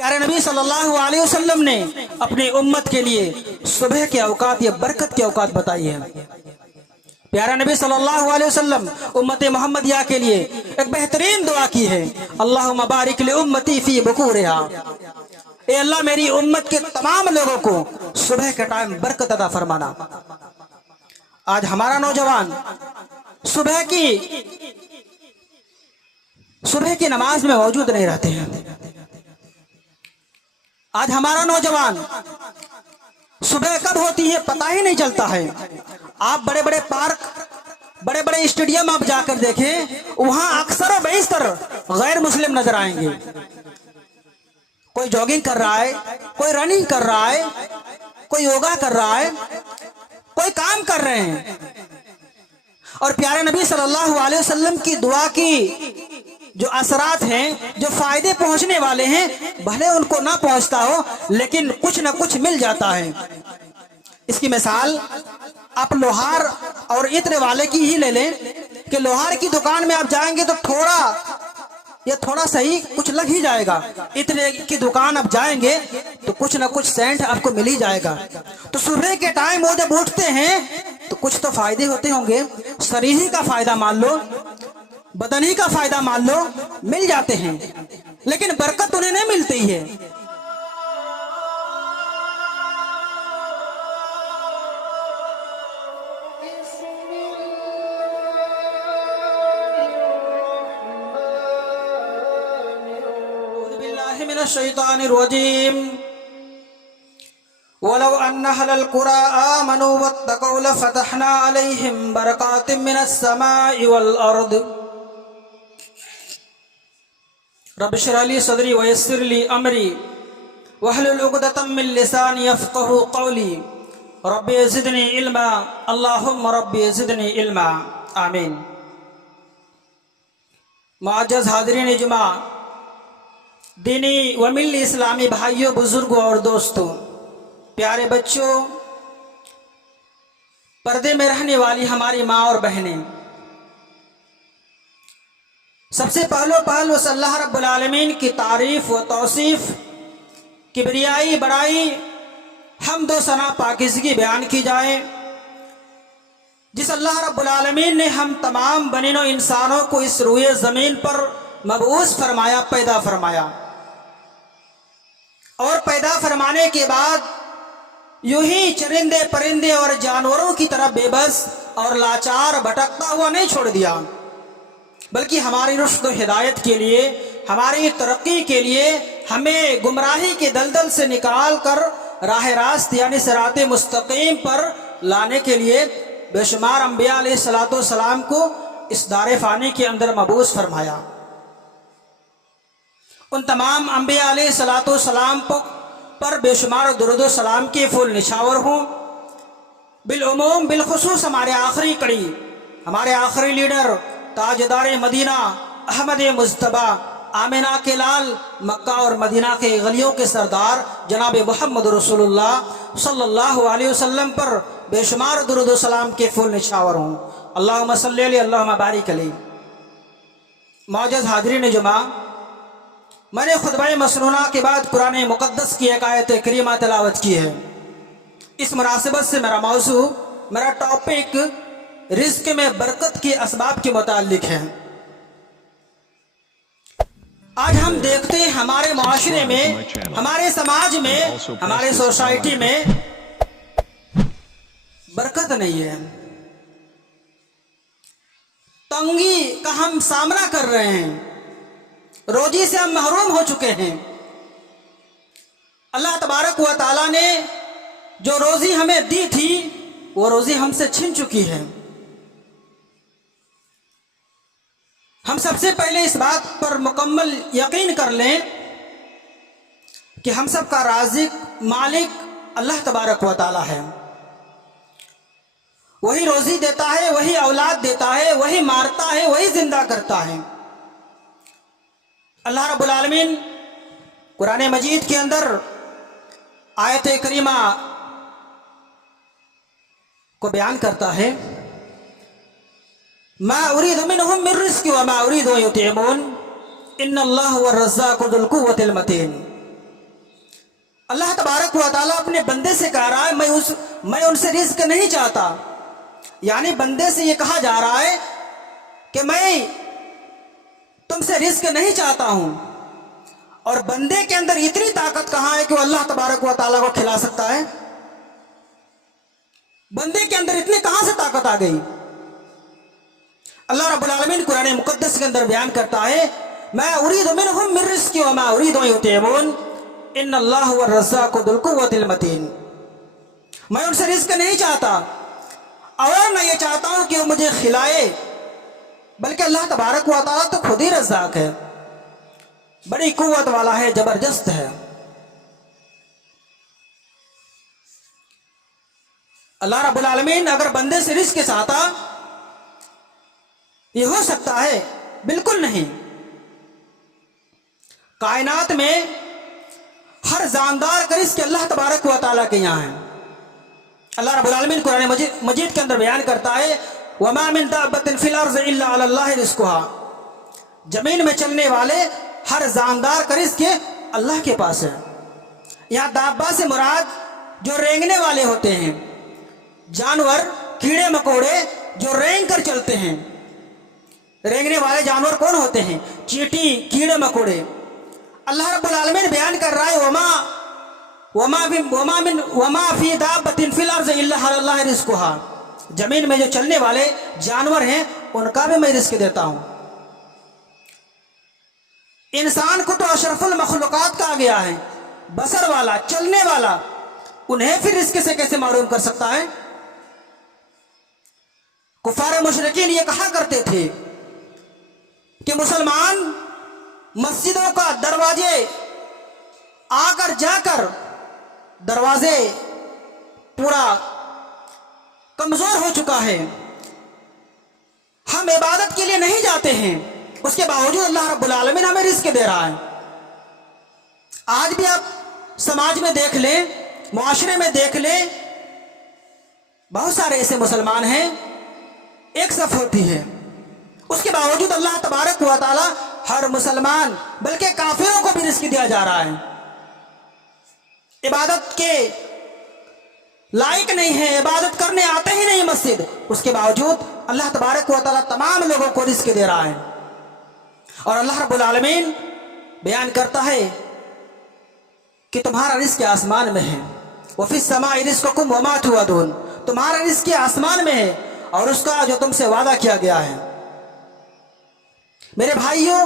प्यारे नबी सल्लल्लाहु अलैहि वसल्लम ने अपनी उम्मत के लिए सुबह के औकात या बरकत के औकात बताई है। प्यारा नबी सल्लल्लाहु अलैहि वसल्लम उम्मत मोहम्मदिया के लिए एक बेहतरीन दुआ की है, अल्लाहुम्मा बारिक li उम्मती फी बुकूरिहा। ए अल्लाह मेरी उम्मत के तमाम लोगों को सुबह के टाइम बरकत अता फरमाना। आज हमारा नौजवान सुबह की नमाज में मौजूद नहीं रहते हैं। आज हमारा नौजवान सुबह कब होती है पता ही नहीं चलता है। आप बड़े बड़े पार्क, बड़े बड़े स्टेडियम आप जाकर देखें, वहां अक्सर और बेशतर गैर मुस्लिम नजर आएंगे। कोई जॉगिंग कर रहा है, कोई रनिंग कर रहा है, कोई योगा कर रहा है, कोई काम कर रहे हैं। और प्यारे नबी सल्लल्लाहु अलैहि वसल्लम की दुआ की जो असरात हैं, जो फायदे पहुंचने वाले हैं, भले उनको ना पहुंचता हो लेकिन कुछ ना कुछ मिल जाता है। इसकी मिसाल आप लोहार और इत्र वाले की ही ले लें कि लोहार की दुकान में आप जाएंगे तो थोड़ा सही कुछ लग ही जाएगा। इत्र की दुकान आप जाएंगे तो कुछ ना कुछ सेंट आपको मिल ही जाएगा। तो सुबह के टाइम वो जब उठते हैं तो कुछ तो फायदे होते होंगे। शरीर ही का फायदा मान लो, बदन ही का फायदा मान लो, मिल जाते हैं, लेकिन बरकत उन्हें नहीं मिलती है। बिस्मिल्लाहिर्रहमानिर्रहीम। वलौ अन्न अहलल कुरा आमनू वत्तक़ौ लफ़तहना अलैहिम बरकातिम मिनस समाई वल अर्द। रब्बि इश्रह ली सदरी वयस्सिर ली अमरी वहलुल उक़दतम मिन लिसानी यफ़क़हू क़ौली रब्बि ज़िदनी इल्मा अल्लाहुम्मा रब्बि ज़िदनी इल्मा आमीन। मुअज़्ज़ज़ हाज़रीन इज्मा, दीनी व मिल्ली इस्लामी भाइयों, बुजुर्गों और दोस्तों, प्यारे बच्चों, पर्दे में रहने वाली हमारी माँ और बहनें, सबसे पहलो उस अल्लाह रब्बुल आलमीन की तारीफ व तौसीफ, किबरियाई, बड़ाई, हम्द व सना, पाकीज़गी बयान की जाए, जिस अल्लाह रब्बुल आलमीन ने हम तमाम बनीनो इंसानों को इस रूए ज़मीन पर मबऊस फरमाया, पैदा फरमाया। और पैदा फरमाने के बाद यूं ही चरिंदे परिंदे और जानवरों की तरह बेबस और लाचार भटकता हुआ नहीं छोड़ दिया, बल्कि हमारी रुश्द व हिदायत के लिए, हमारी तरक्की के लिए, हमें गुमराही के दलदल से निकाल कर राह रास्त यानी सिराते मुस्तकीम पर लाने के लिए बेशुमार अंबिया अलैहिस्सलातु सलाम को इस दारे फानी के अंदर मबूस फरमाया। उन तमाम अंबिया अलैहिस्सलातु सलाम पर बेशुमार दुरूद व सलाम के फूल निछावर हों। बिलउमूम बिलखुसूस हमारे आखिरी कड़ी, हमारे आखिरी लीडर, ताजदार मदीना, अहमद मुज्तबा, आमिना के लाल, मक्का और मदीना के गलियों के सरदार जनाब मुहम्मद रसूलुल्लाह सल्लल्लाहु अलैहि वसल्लम पर बेशुमार दुरूद व सलाम के फूल निछावर हों। अल्लाहुम्मा सल्ली अलैहि अल्लाहुम्मा बारिक अलैहि। मौजूद हाज़रीन जुमा, मैंने खुतबा मसनूना के बाद कुरान मुक़द्दस की एक आयत करीमा तिलावत की है। इस मुनासिबत से मेरा टॉपिक रिज़्क़ में बरकत के असबाब के मुताल्लिक है। आज हम देखते हैं हमारे माशरे में, हमारे समाज में, हमारे सोसाइटी में बरकत नहीं है। तंगी का हम सामना कर रहे हैं, रोजी से हम महरूम हो चुके हैं। अल्लाह तबारक व तआला ने जो रोजी हमें दी थी वो रोजी हमसे छिन चुकी है। हम सबसे पहले इस बात पर मुकम्मल यकीन कर लें कि हम सब का राज़िक, मालिक अल्लाह तबारक व तआला है। वही रोजी देता है, वही औलाद देता है, वही मारता है, वही जिंदा करता है। अल्लाह रब्बुल आलमीन कुरान मजीद के अंदर आयत करीमा को बयान करता है, मा उरीदु मिनहुम मिन रिज़्क़िन व मा उरीदु अन युतइमून इन्नल्लाह हुवर रज़्ज़ाक़ु ज़ुल क़ुव्वतिल मतीन। اللہ تبارک و تعالیٰ اپنے بندے سے کہہ رہا ہے میں ان سے رزق نہیں چاہتا، یعنی بندے سے یہ کہا جا رہا ہے کہ میں تم سے رزق نہیں چاہتا ہوں، اور بندے کے اندر اتنی طاقت کہاں ہے کہ وہ اللہ تبارک و تعالیٰ کو کھلا سکتا ہے؟ بندے کے اندر اتنی کہاں سے طاقت آ گئی؟ اللہ رب العالمین قرآن مقدس کے اندر بیان کرتا ہے میں اريد منهم من رزق وما اريد ان يطعمون ان اللہ هو الرزاق ذو القوة المتین، میں ان سے رزق نہیں چاہتا اور نہ یہ چاہتا ہوں کہ وہ مجھے کھلائے، بلکہ اللہ تبارک و تعالیٰ تو خود ہی رزاق ہے، بڑی قوت والا ہے، زبردست ہے۔ اللہ رب العالمین اگر بندے سے رزق چاہتا یہ ہو سکتا ہے؟ بالکل نہیں۔ کائنات میں ہر جاندار کا رزق اللہ تبارک و تعالیٰ کے یہاں ہے۔ اللہ رب العالمین قرآن مجید کے اندر بیان کرتا ہے وَمَا مِن دَابَّةٍ فِي الْأَرْضِ إِلَّا عَلَى اللَّهِ رِزْقُهَا، زمین میں چلنے والے ہر جاندار کا رزق اللہ کے پاس ہے۔ یہاں دابہ سے مراد جو رینگنے والے ہوتے ہیں، جانور، کیڑے مکوڑے جو رینگ کر چلتے ہیں۔ رینگنے والے جانور کون ہوتے ہیں؟ چیٹی، کیڑے مکوڑے۔ اللہ رب العالمین بیان کر رہا ہے وما فی دابۃ فی الارض الا علی اللہ رزقها، زمین میں جو چلنے والے جانور ہیں ان کا بھی میں رزق دیتا ہوں۔ انسان کو تو اشرف المخلوقات کہا گیا ہے، بصر والا، چلنے والا، انہیں پھر رزق سے کیسے معلوم کر سکتا ہے؟ کفار مشرکین یہ کہا کرتے تھے کہ مسلمان مسجدوں کا دروازے آ کر جا کر دروازے پورا کمزور ہو چکا ہے، ہم عبادت کے لیے نہیں جاتے ہیں، اس کے باوجود اللہ رب العالمین ہمیں رزق دے رہا ہے۔ آج بھی آپ سماج میں دیکھ لیں، معاشرے میں دیکھ لیں، بہت سارے ایسے مسلمان ہیں، ایک صف ہوتی ہے، اس کے باوجود اللہ تبارک و تعالی ہر مسلمان بلکہ کافروں کو بھی رزق دیا جا رہا ہے۔ عبادت کے لائق نہیں ہے، عبادت کرنے آتے ہی نہیں مسجد، اس کے باوجود اللہ تبارک و تعالی تمام لوگوں کو رزق دے رہا ہے۔ اور اللہ رب العالمین بیان کرتا ہے کہ تمہارا رزق آسمان میں ہے، وفی السماء رزقکم وما توعدون، تمہارا رزق آسمان میں ہے اور اس کا جو تم سے وعدہ کیا گیا ہے۔ میرے بھائیوں،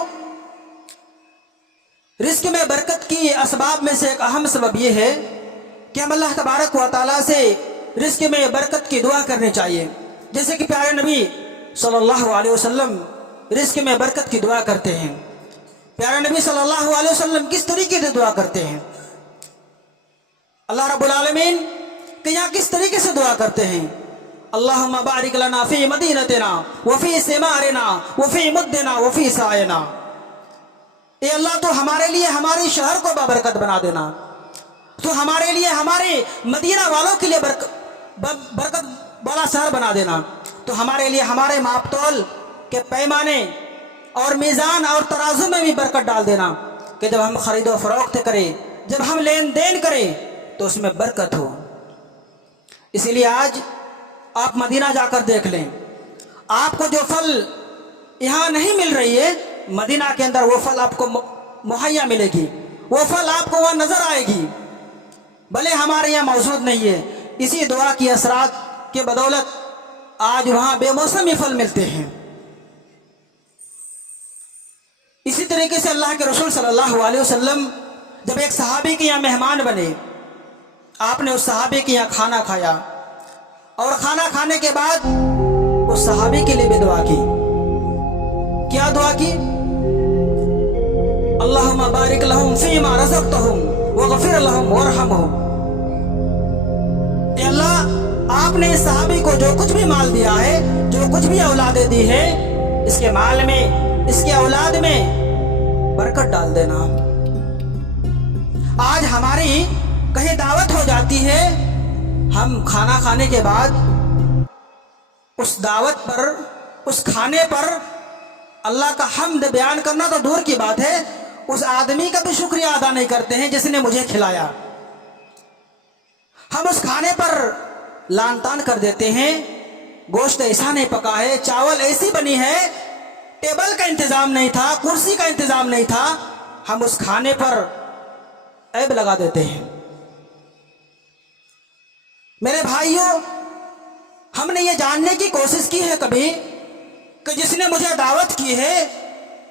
رزق میں برکت کی اسباب میں سے ایک اہم سبب یہ ہے کہ ہم اللہ تبارک و تعالیٰ سے رزق میں برکت کی دعا کرنی چاہیے، جیسے کہ پیارے نبی صلی اللہ علیہ وسلم رزق میں برکت کی دعا کرتے ہیں۔ پیارے نبی صلی اللہ علیہ وسلم کس طریقے سے دعا کرتے ہیں؟ اللہ رب العالمین کہ یہاں کس طریقے سے دعا کرتے ہیں؟ اللہم بارک لنا فی مدینتنا وفی ثمارنا وفی مدنا وفی سائنا، اے اللہ تو ہمارے لیے ہمارے شہر کو بابرکت بنا دینا، تو ہمارے لیے ہمارے مدینہ والوں کے لیے برکت والا شہر بنا دینا، تو ہمارے لیے ہمارے ماپ تول کے پیمانے اور میزان اور ترازو میں بھی برکت ڈال دینا، کہ جب ہم خرید و فروخت کریں، جب ہم لین دین کریں تو اس میں برکت ہو۔ اسی لیے آج آپ مدینہ جا کر دیکھ لیں، آپ کو جو پھل یہاں نہیں مل رہی ہے، مدینہ کے اندر وہ پھل آپ کو مہیا ملے گی، وہ پھل آپ کو وہاں نظر آئے گی، بھلے ہمارے یہاں موجود نہیں ہے۔ اسی دعا کی اثرات کے بدولت آج وہاں بے موسمی پھل ملتے ہیں۔ اسی طریقے سے اللہ کے رسول صلی اللہ علیہ وسلم جب ایک صحابی کے یہاں مہمان بنے، آپ نے اس صحابی کے یہاں کھانا کھایا، اور کھانا کھانے کے بعد اس صحابی کے لیے بھی دعا کی۔ کیا دعا کی؟ اللہم بارک لہم فیما رزقتہم وغفر لہم وارحمہم، اے اللہ آپ نے اس صحابی کو جو کچھ بھی مال دیا ہے، جو کچھ بھی اولادیں دی ہے، اس کے مال میں، اس کے اولاد میں برکت ڈال دینا۔ آج ہماری کہیں دعوت ہو جاتی ہے، ہم کھانا کھانے کے بعد اس دعوت پر، اس کھانے پر اللہ کا حمد بیان کرنا تو دور کی بات ہے، اس آدمی کا بھی شکریہ ادا نہیں کرتے ہیں جس نے مجھے کھلایا، हम उस खाने पर लान तान कर देते हैं, गोश्त ऐसा नहीं पका है, चावल ऐसी बनी है, टेबल का इंतजाम नहीं था, कुर्सी का इंतजाम नहीं था, हम उस खाने पर ऐब लगा देते हैं। मेरे भाइयों, हमने ये जानने की कोशिश की है कभी कि जिसने मुझे दावत की है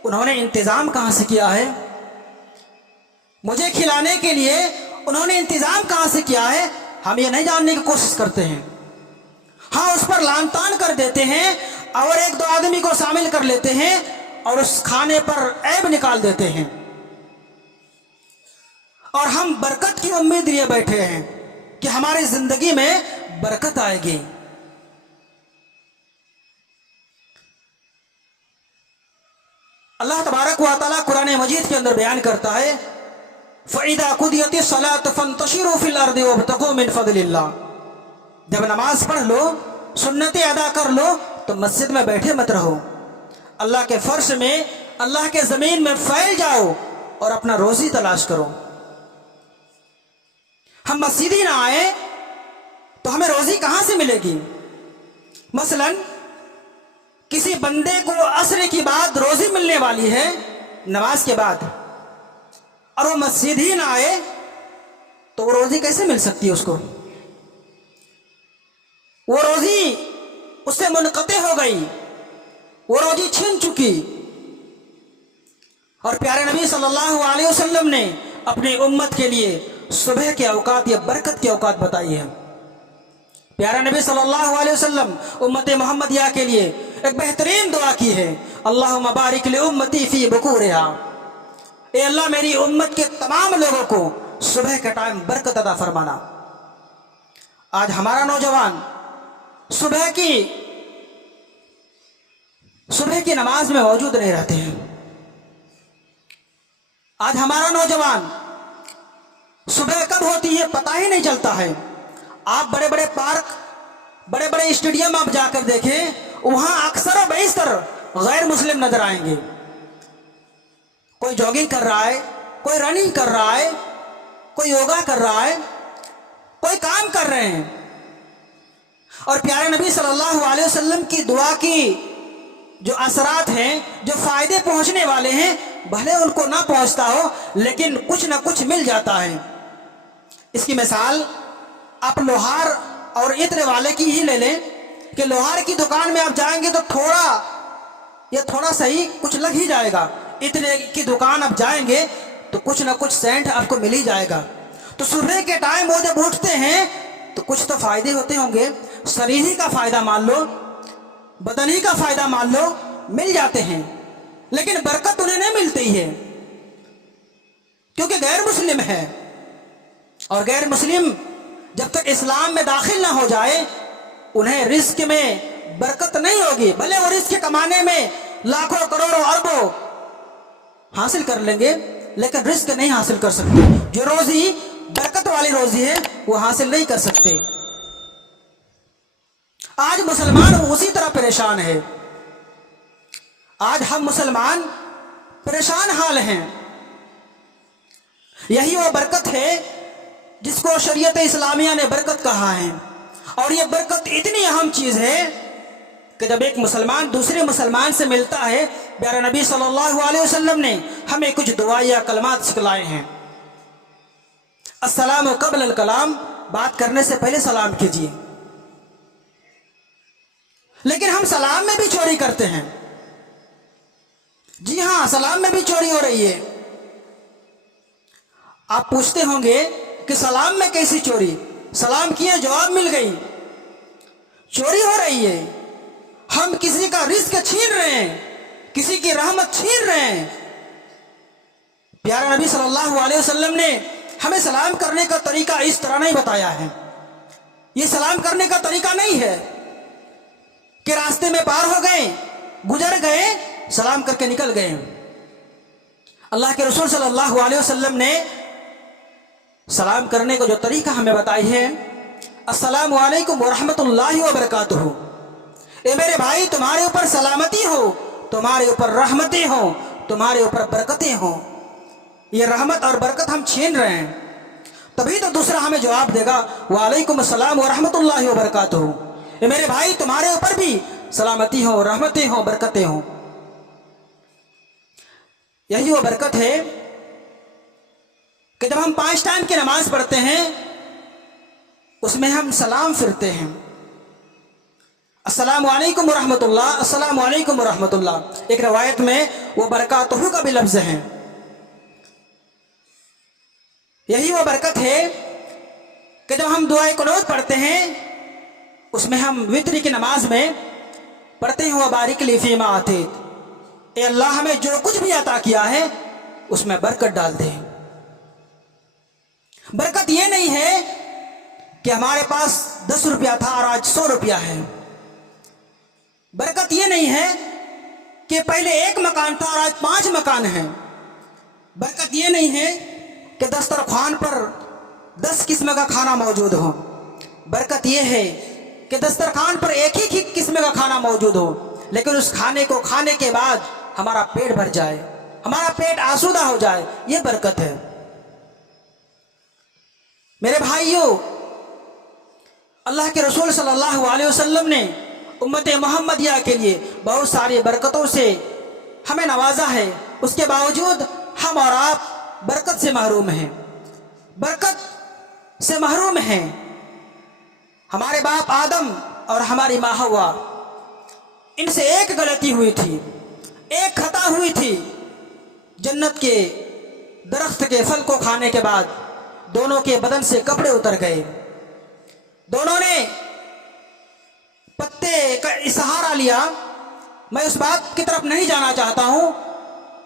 उन्होंने इंतजाम कहां से किया है? मुझे खिलाने के लिए उन्होंने इंतजाम कहां से किया है? हम ये नहीं जानने की कोशिश करते हैं। हाँ, उस पर लान तान कर देते हैं और एक दो आदमी को शामिल कर लेते हैं और उस खाने पर ऐब निकाल देते हैं, और हम बरकत की उम्मीद लिए बैठे हैं कि हमारी जिंदगी में बरकत आएगी। अल्लाह तबारक व तआला कुरान मजीद के अंदर बयान करता है, फ़इज़ा क़ुदियतिस सलात फ़ंतशिरू फ़िल अर्दि वब्तग़ू मिन फ़ज़लिल्लाह। जब नमाज पढ़ लो, सुन्नतें अदा कर लो, तो मस्जिद में बैठे मत रहो, अल्लाह के फर्श में, अल्लाह के ज़मीन में फैल जाओ और अपना रोज़ी तलाश करो। हम मस्जिद ही ना आए तो हमें रोज़ी कहाँ से मिलेगी? मसलन किसी बंदे को असर की बाद रोज़ी मिलने वाली है नमाज के बाद, और वो मस्जिद ही ना आए तो वो रोज़ी कैसे मिल सकती है उसको? वो रोज़ी उससे मुनक़ते हो गई, वो रोज़ी छिन चुकी। और प्यारे नबी सल्लल्लाहु अलैहि वसल्लम ने अपनी उम्मत के लिए सुबह के औकात या बरकत के औकात बताई है। प्यारा नबी सल्लल्लाहु अलैहि वसल्लम उम्मत मोहम्मदिया के लिए एक बेहतरीन दुआ की है, अल्लाहुम्मा बारिक li उम्मती फी बुकूरिहा। ए अल्लाह, मेरी उम्मत के तमाम लोगों को सुबह के टाइम बरकत अता फरमाना। आज हमारा नौजवान सुबह की नमाज में मौजूद नहीं रहते हैं। आज हमारा नौजवान सुबह कब होती है पता ही नहीं चलता है। आप बड़े बड़े पार्क, बड़े बड़े स्टेडियम आप जाकर देखें, वहां अक्सर और बेशतर गैर मुस्लिम नजर आएंगे। कोई जॉगिंग कर रहा है, कोई रनिंग कर रहा है, कोई योगा कर रहा है, कोई काम कर रहे हैं। और प्यारे नबी सल्लल्लाहु अलैहि वसल्लम की दुआ की जो असरात हैं, जो फायदे पहुंचने वाले हैं, भले उनको ना पहुंचता हो लेकिन कुछ ना कुछ मिल जाता है। इसकी मिसाल आप लोहार और इत्र वाले की ही ले लें कि लोहार की दुकान में आप जाएंगे तो थोड़ा सही कुछ लग ही जाएगा। इत्र की दुकान आप जाएंगे तो कुछ ना कुछ सेंट आपको मिल ही जाएगा। तो सुबह के टाइम वो जब उठते हैं तो कुछ तो फायदे होते होंगे, शरीरी का फायदा मान लो, बदनी का फायदा मान लो, मिल जाते हैं, लेकिन बरकत उन्हें नहीं मिलती है क्योंकि गैर मुस्लिम है। और गैर मुस्लिम जब तक इस्लाम में दाखिल ना हो जाए उन्हें रिस्क में बरकत नहीं होगी। भले वो रिस्क कमाने में लाखों करोड़ों अरबों हासिल कर लेंगे लेकिन रिस्क नहीं हासिल कर सकते। जो रोजी बरकत वाली रोजी है वो हासिल नहीं कर सकते। आज मुसलमान उसी तरह परेशान है। आज हम मुसलमान परेशान हाल हैं। यही वो बरकत है जिसको शरीयत इस्लामिया ने बरकत कहा है। और ये बरकत इतनी अहम चीज है कि जब एक मुसलमान दूसरे मुसलमान से मिलता है, प्यारे नबी सल्लल्लाहु अलैहि वसल्लम ने हमें कुछ दुआ या कलमात सिखलाए हैं। अस्सलामु क़ब्ल अल कलाम, बात करने से पहले सलाम कीजिए। लेकिन हम सलाम में भी चोरी करते हैं। जी हां, सलाम में भी चोरी हो रही है। आप पूछते होंगे कि सलाम में कैसी चोरी? सलाम किए, जवाब मिल गई, चोरी हो रही है। हम किसी का रिस्क छीन रहे हैं, किसी की रहमत छीन रहे हैं। प्यारे नबी सल्लल्लाहु अलैहि वसल्लम ने हमें सलाम करने का तरीका इस तरह नहीं बताया है। ये सलाम करने का तरीका नहीं है कि रास्ते में पार हो गए, गुजर गए, सलाम करके निकल गए। अल्लाह के रसूल सल्लल्लाहु अलैहि वसल्लम ने सलाम करने को जो तरीका हमें बताई है, अस्सलामु अलैकुम व रहमतुल्लाहि व बरकातुहू। ए मेरे भाई, तुम्हारे ऊपर सलामती हो, तुम्हारे ऊपर रहमतें हो, तुम्हारे ऊपर बरकतें हो। ये रहमत और बरकत हम छीन रहे हैं। तभी तो दूसरा हमें जवाब देगा वालेकुम अस्सलाम व रहमतुल्लाहि व बरकातुहू। ये मेरे भाई तुम्हारे ऊपर भी सलामती हो, रहमतें हो, बरकतें हो। यही वो बरकत है कि जब हम 5 टाइम की नमाज पढ़ते हैं उसमें हम सलाम फिरते हैं, अस्सलाम वालेकुम व रहमतुल्लाह, अस्सलाम वालेकुम व रहमतुल्लाह। एक रवायत में वो बरकातुहू का भी लफ्ज है। यही वो बरकत है कि जब हम दुआए कुनूत पढ़ते हैं उसमें हम वित्र की नमाज में पढ़ते हैं बारिक ली फीमा आतीत, ए अल्लाह हमें जो कुछ भी अता किया है उसमें बरकत डाल दे। बरकत ये नहीं है कि हमारे पास 10 रुपया था और आज 100 रुपया है। बरकत ये नहीं है कि पहले 1 मकान था और आज 5 मकान है। बरकत ये नहीं है कि दस्तरखान पर 10 किस्म का खाना मौजूद हो। बरकत ये है कि दस्तरखान पर एक ही किस्म का खाना मौजूद हो, लेकिन उस खाने को खाने के बाद हमारा पेट भर जाए, हमारा पेट आसूदा हो जाए, ये बरकत है। मेरे भाइयों, अल्लाह के रसूल सल्लल्लाहु अलैहि वसल्लम ने उम्मत मोहम्मदिया के लिए बहुत सारी बरकतों से हमें नवाजा है। उसके बावजूद हम और आप बरकत से महरूम हैं, बरकत से महरूम हैं। हमारे बाप आदम और हमारी माँ हव्वा, इनसे एक गलती हुई थी, एक खता हुई थी। जन्नत के दरख्त के फल को खाने के बाद दोनों के बदन से कपड़े उतर गए। दोनों ने पत्ते का सहारा लिया। मैं उस बात की तरफ नहीं जाना चाहता हूं।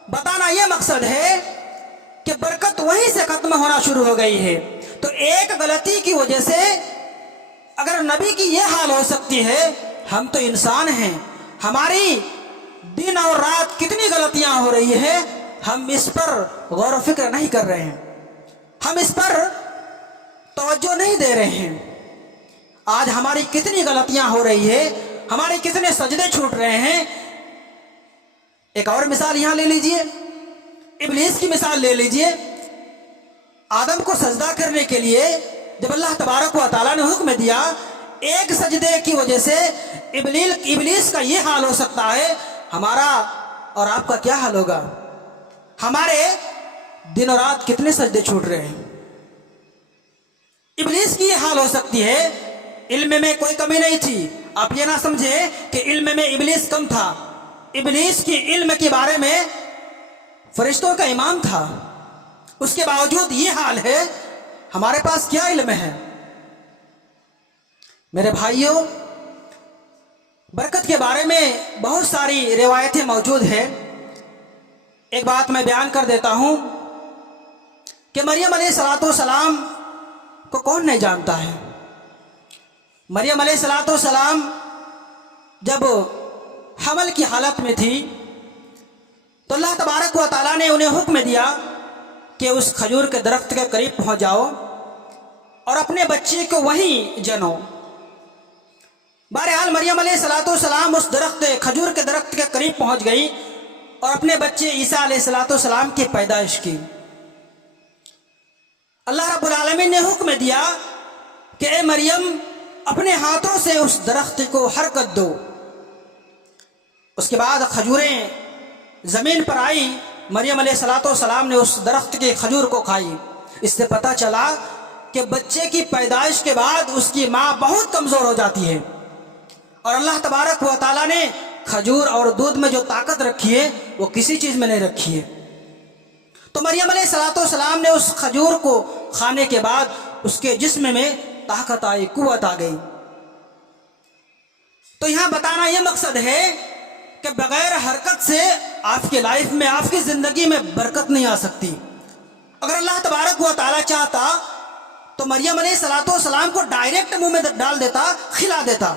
बताना यह मकसद है कि बरकत वहीं से खत्म होना शुरू हो गई है। तो एक गलती की वजह से अगर नबी की यह हाल हो सकती है, हम तो इंसान हैं, हमारी दिन और रात कितनी गलतियां हो रही है, हम इस पर गौर व फिक्र नहीं कर रहे हैं, हम इस पर तवज्जो नहीं दे रहे हैं। आज हमारी कितनी गलतियां हो रही है, हमारे कितने सजदे छूट रहे हैं। एक और मिसाल यहां ले लीजिए, इब्लीस की मिसाल ले लीजिए। आदम को सजदा करने के लिए जब अल्लाह तबारक व तआला ने हुक्म दिया, एक सजदे की वजह से इब्लीस का ये हाल हो सकता है, हमारा और आपका क्या हाल होगा? हमारे दिन और रात कितने सजदे छूट रहे हैं। इब्लीस की ये हाल हो सकती है। इल्म में कोई कमी नहीं थी, आप ये ना समझे कि इल्म में इब्लीस कम था। इब्लीस की इल्म के बारे में फरिश्तों का इमाम था, उसके बावजूद ये हाल है। हमारे पास क्या इल्म है? मेरे भाइयों, बरकत के बारे में बहुत सारी रिवायतें मौजूद हैं। एक बात मैं बयान कर देता हूं कि मरियम अलैहिस्सलाम को कौन नहीं जानता है। मरियम अलैहिस्सलाम जब हमल की हालत में थी तो अल्लाह तबारक व तआला ने उन्हें हुक्म दिया कि उस खजूर के दरख्त के करीब पहुंच जाओ और अपने बच्चे को वहीं जनो। बहरहाल मरियम अलैहिस्सलाम उस खजूर के दरख्त के करीब पहुंच गई और अपने बच्चे ईसा अलैहिस्सलाम की पैदाइश की। अल्लाह रब्बुल आलमीन ने हुक्म दिया कि ए मरियम, अपने हाथों से उस दरख्त को हरकत दो। उसके बाद खजूरें जमीन पर आई। मरियम अलैहिस्सलाम ने उस दरख्त के खजूर को खाई। इससे पता चला कि बच्चे की पैदाइश के बाद उसकी माँ बहुत कमज़ोर हो जाती है और अल्लाह तबारक व तआला ने खजूर और दूध में जो ताकत रखी है वो किसी चीज़ में नहीं रखी है। तो मरियम अलैहिस्सलाम ने उस खजूर को खाने के बाद उसके जिस्म में ताकत आई, कुव्वत आ गई। तो यहाँ बताना यह मकसद है कि बगैर हरकत से आपकी लाइफ में, आपकी ज़िंदगी में बरकत नहीं आ सकती। अगर अल्लाह तबारक व तआला चाहता तो मरियम अलैहिस्सलाम को डायरेक्ट मुंह में डाल देता, खिला देता।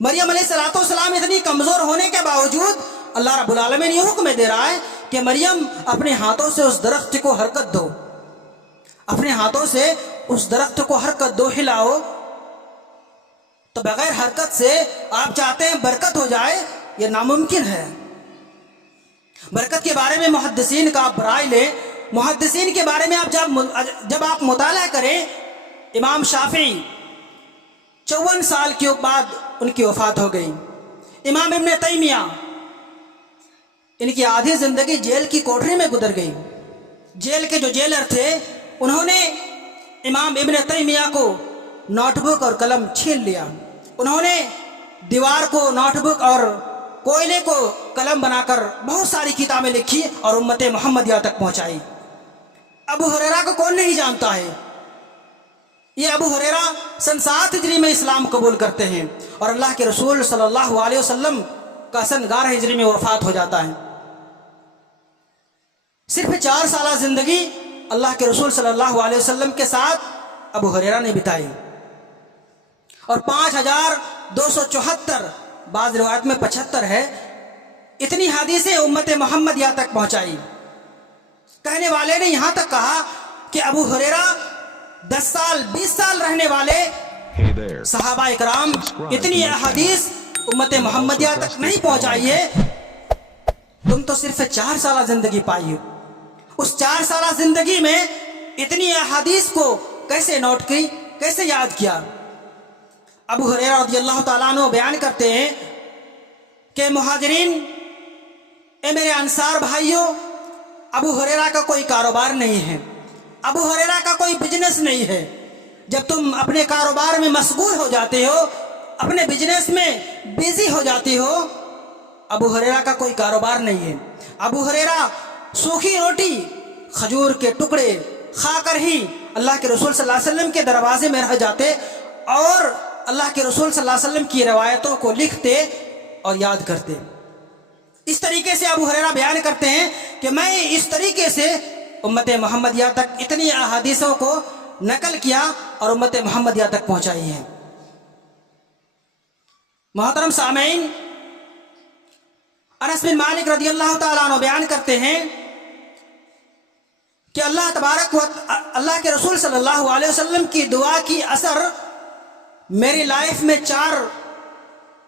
मरियम अलैहिस्सलाम इतनी कमज़ोर होने के बावजूद अल्लाह रब्बुल आलमीन ये हुक्म दे रहा है कि मरियम अपने हाथों से उस दरख्त को हरकत दो, अपने हाथों से उस दरख्त को हरकत दो, हिलाओ। तो बगैर हरकत से आप चाहते हैं बरकत हो जाए, ये नामुमकिन है। बरकत के बारे में मुहद्दिसीन का आप राय लें मुहद्दिसीन के बारे में आप जब आप मुताला करें, इमाम शाफी 54 साल के बाद उनकी वफात हो गई। इमाम इब्न तैमिया, इनकी आधी जिंदगी जेल की कोठरी में गुजर गई। जेल के जो जेलर थे उन्होंने इमाम इब्न तैमिया को नोटबुक और कलम छीन लिया। उन्होंने दीवार को नोटबुक और कोयले को कलम बनाकर बहुत सारी किताबें लिखी और उम्मत मोहम्मदिया तक पहुंचाई। अबू हुरैरा को कौन नहीं जानता है? ये अबू हुरैरा सन 7 हिजरी में इस्लाम कबूल करते हैं और अल्लाह के रसूल सल्लल्लाहु अलैहि वसल्लम का सन 11 हिजरी में वफात हो जाता है। सिर्फ 4 साल जिंदगी अल्लाह के रसूल सल्लल्लाहु अलैहि वसल्लम के साथ अबू हुरैरा ने बिताई और 5274, बाज़ रिवायत में 75 है, इतनी हदीसें उम्मत मोहम्मदिया तक पहुंचाई। कहने वाले ने यहां तक कहा कि अबू हुरैरा 10 साल 20 साल रहने वाले सहाबा इकराम इतनी हदीस उम्मत मोहम्मदिया तक नहीं पहुंचाई है, तुम तो सिर्फ 4 साल जिंदगी पाई हो। उस 4 साल जिंदगी में इतनी हदीस को कैसे नोट की, कैसे याद किया? अबू हुरैरा रज़ियल्लाहु ताला अन्हु बयान करते हैं कि मुहाजिरीन, ए मेरे अंसार भाइयों, अबू हुरैरा का कोई कारोबार नहीं है, अबू हुरैरा का कोई बिजनेस नहीं है। जब तुम अपने कारोबार में मशगूल हो जाते हो, अपने बिजनेस में बिजी हो जाते हो, अबू हुरैरा का कोई कारोबार नहीं है। अबू हुरैरा सूखी रोटी, खजूर के टुकड़े खाकर ही अल्लाह के रसूल सल्लल्लाहु अलैहि वसल्लम के दरवाजे में रह जाते और अल्लाह के रसूल सल्लल्लाहु अलैहि वसल्लम की रवायतों को लिखते और याद करते। इस तरीके से अबू हुरैरा बयान करते हैं कि मैं इस तरीके से उम्मत मोहम्मदिया तक इतनी अहादीसों को नकल किया और उम्मत मोहम्मदिया तक पहुंचाई है। मोहतरम सामीन, अनस बिन मालिक रज़ियल्लाहु ताला अन्हु बयान करते हैं कि अल्लाह के रसूल सल्लल्लाहु अलैहि वसल्लम की दुआ की असर मेरी लाइफ में 4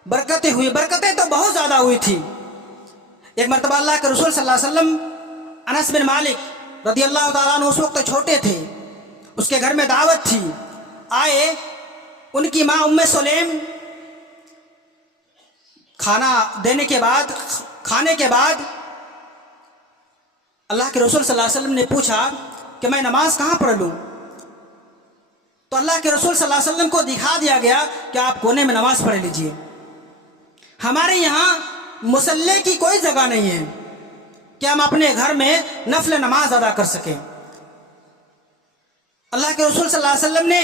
बरकतें हुई। बरकतें तो बहुत ज़्यादा हुई थी। एक मरतबा अल्लाह के रसूल सल्लल्लाहु अलैहि वसल्लम, अनस बिन मालिक रज़ियल्लाहु ताला अन्हु उस वक्त छोटे थे, उसके घर में दावत थी, आए। उनकी माँ उम्मे सुलैम खाने के बाद अल्लाह के रसूल सल्लल्लाहु अलैहि वसल्लम ने पूछा कि मैं नमाज कहाँ पढ़ लूँ? तो अल्लाह के रसूल सल्लल्लाहु अलैहि वसल्लम को दिखा दिया गया कि आप कोने में नमाज पढ़ लीजिए। हमारे यहाँ मुसल्ले की कोई जगह नहीं है कि हम अपने घर में नफल नमाज अदा कर सकें। अल्लाह के रसूल सल्लल्लाहु अलैहि वसल्लम ने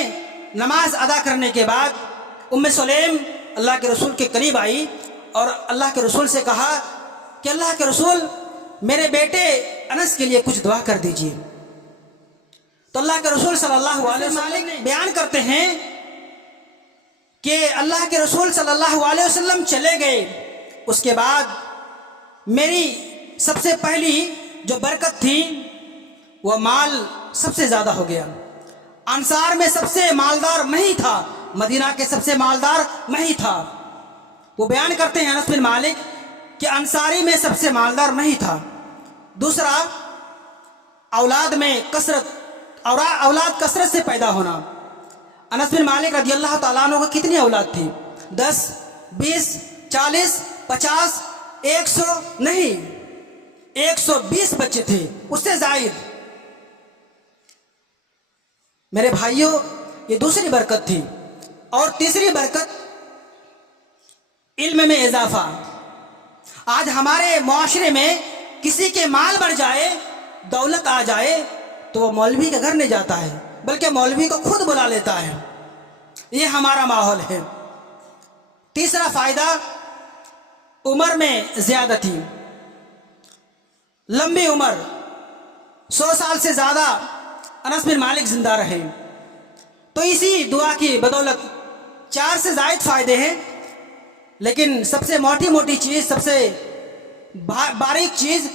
नमाज अदा करने के बाद उम्मे सुलैम अल्लाह के रसूल के करीब आई और अल्लाह के रसूल से कहा कि अल्लाह के रसूल, मेरे बेटे अनस के लिए कुछ दुआ कर दीजिए। तो अल्लाह के रसूल सल्लल्लाहु अलैहि वसल्लम बयान करते हैं कि अल्लाह के रसूल सल्लल्लाहु अलैहि वसल्लम चले गए। उसके बाद मेरी सबसे पहली जो बरकत थी वह माल सबसे ज़्यादा हो गया। अंसार में सबसे मालदार मैं ही था, मदीना के सबसे मालदार मैं ही था। वो बयान करते हैं अनस बिन मालिक कि अंसारी में सबसे मालदार मैं ही था। दूसरा, औलाद में कसरत, और औलाद कसरत से पैदा होना। अनस बिन मालिक रज़ियल्लाहु ताला अन्हु को कितनी औलाद थी? 10, 20, 40, 50, 100 नहीं, 120 बच्चे थे, उससे जायद। मेरे भाइयों, ये दूसरी बरकत थी। और तीसरी बरकत, इल्म में इजाफा। आज हमारे मुआशरे में किसी के माल बढ़ जाए, दौलत आ जाए, तो वो मौलवी के घर नहीं जाता है, बल्कि मौलवी को खुद बुला लेता है। ये हमारा माहौल है। तीसरा फायदा, उम्र में ज्यादती, लंबी उम्र, 100 साल से ज्यादा अनस बिन मालिक जिंदा रहे। तो इसी दुआ की बदौलत 4 से जायद फायदे हैं। लेकिन सबसे मोटी चीज, सबसे बारीक चीज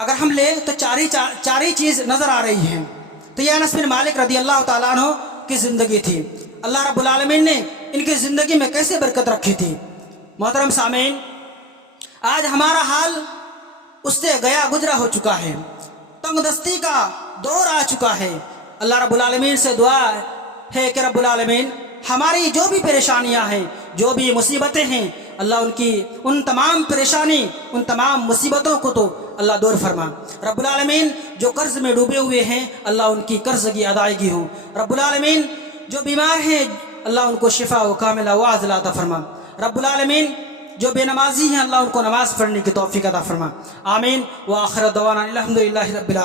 अगर हम ले तो चार ही चीज नजर आ रही हैं। तो यह अनस बिन मालिक रज़ियल्लाहु ताला अन्हु की जिंदगी थी। अल्लाह रब्बुल आलमीन ने इनकी जिंदगी में कैसे बरकत रखी थी। मोहतरम सामीन, आज हमारा हाल उससे गया गुजरा हो चुका है। तंग दस्ती का दौर आ चुका है। अल्लाह रब्बुल आलमीन से दुआ है कि रब्बुल आलमीन हमारी जो भी परेशानियां हैं, जो भी मुसीबतें हैं, अल्लाह उनकी उन तमाम परेशानी, उन तमाम मुसीबतों को तो अल्लाह दूर फरमा। रब्बुल आलमीन जो कर्ज में डूबे हुए हैं, अल्लाह उनकी कर्ज की अदायगी हो। रब्बुल आलमीन जो बीमार हैं, अल्लाह उनको शिफा व कामिला व आजिला अता फरमा। रब्बुल आलमीन जो बेनमाजी हैं, अल्लाह उनको नमाज पढ़ने की तौफीक अता फरमा। आमीन व आखिर दवाना अल्हम्दुलिल्लाहि रब्बिल आलमीन।